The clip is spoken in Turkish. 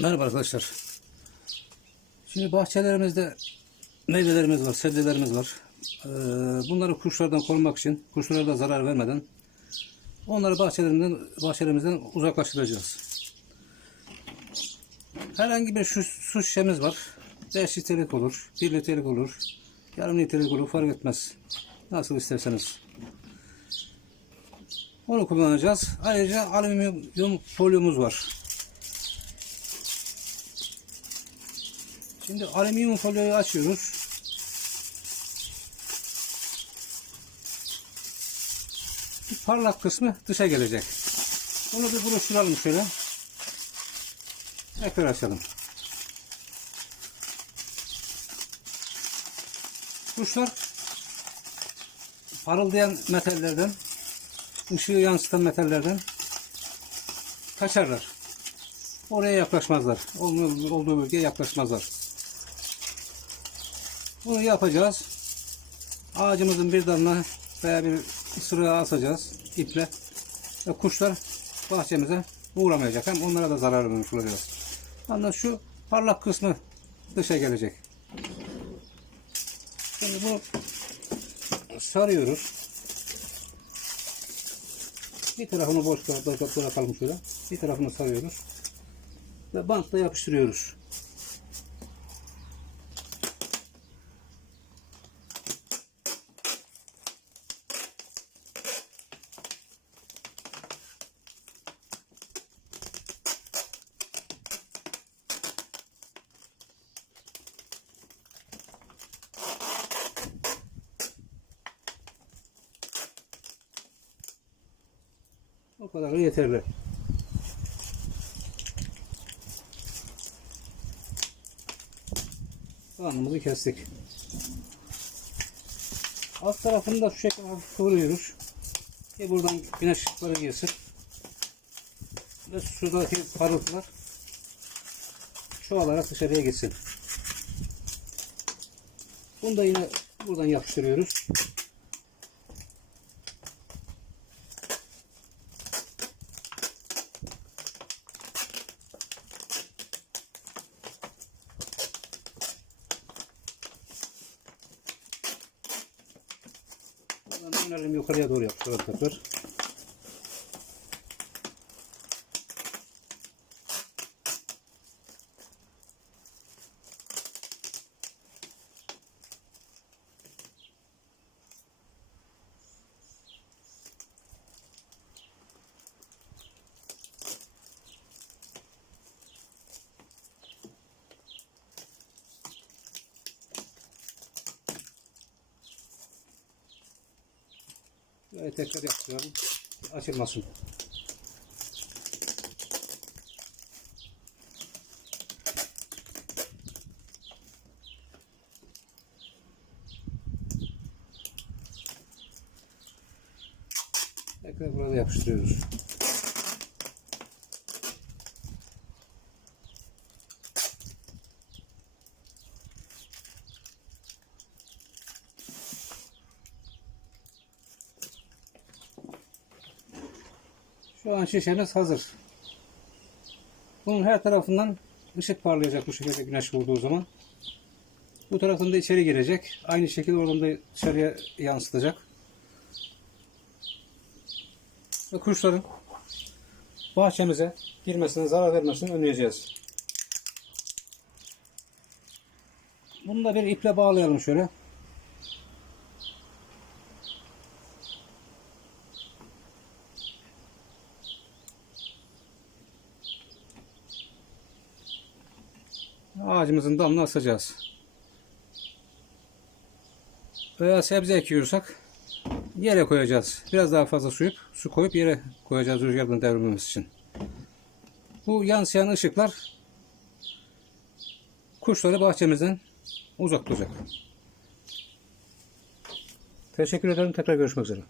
Merhaba arkadaşlar. Şimdi bahçelerimizde meyvelerimiz var, sebzelerimiz var. Ee, bunları kuşlardan korumak için, kuşlara da zarar vermeden onları bahçelerimizden, bahçelerimizden uzaklaştıracağız. Herhangi bir su, su şişemiz var. 5 litrelik olur, 1 litrelik olur, yarım litrelik olur fark etmez. Nasıl isterseniz. Onu kullanacağız. Ayrıca alüminyum folyomuz var. Şimdi alüminyum folyoyu açıyoruz. Bu parlak kısmı dışa gelecek. Bunu bir buluşturalım şöyle. Tekrar açalım. Kuşlar parıldayan metallerden, ışığı yansıtan metallerden kaçarlar. Oraya yaklaşmazlar. Olduğu bölgeye yaklaşmazlar. Bunu yapacağız. Ağacımızın bir dalına veya bir sırığa asacağız iple. Ve kuşlar bahçemize uğramayacak. Hem onlara da zarar vermiş olacağız. Anda şu parlak kısmı dışa gelecek. Şimdi bunu sarıyoruz. Bir tarafını boş bırak- bırakalım şöyle. Bir tarafını sarıyoruz. Ve bantla yapıştırıyoruz. O kadar yeterli. Soğanımızı kestik. Alt tarafını da şu şekilde hafif kıvırıyoruz. Ki buradan güneş ışıkları girsin. Ve şuradaki parıltılar çoğalarak dışarıya gitsin. Bunu da yine buradan yapıştırıyoruz. Buradan dönelim yukarıya doğru yapıştıralım. Böyle tekrar yapıştıralım. Açılmasın. Tekrar burada yapıştırıyoruz. Şu an şişemiz hazır. Bunun her tarafından ışık parlayacak bu şekilde güneş vurduğu zaman. Bu tarafında içeri girecek. Aynı şekilde oradan da dışarıya yansıtacak. Ve kuşların bahçemize girmesine, zarar vermesini önleyeceğiz. Bunu da bir iple bağlayalım şöyle. Ağacımızın dalına asacağız. Veya sebze ekiyorsak yere koyacağız. Biraz daha fazla suyup su koyup yere koyacağız rüzgardan devrilmemiz için. Bu yansıyan ışıklar kuşları bahçemizden uzak tutacak. Teşekkür ederim. Tekrar görüşmek üzere.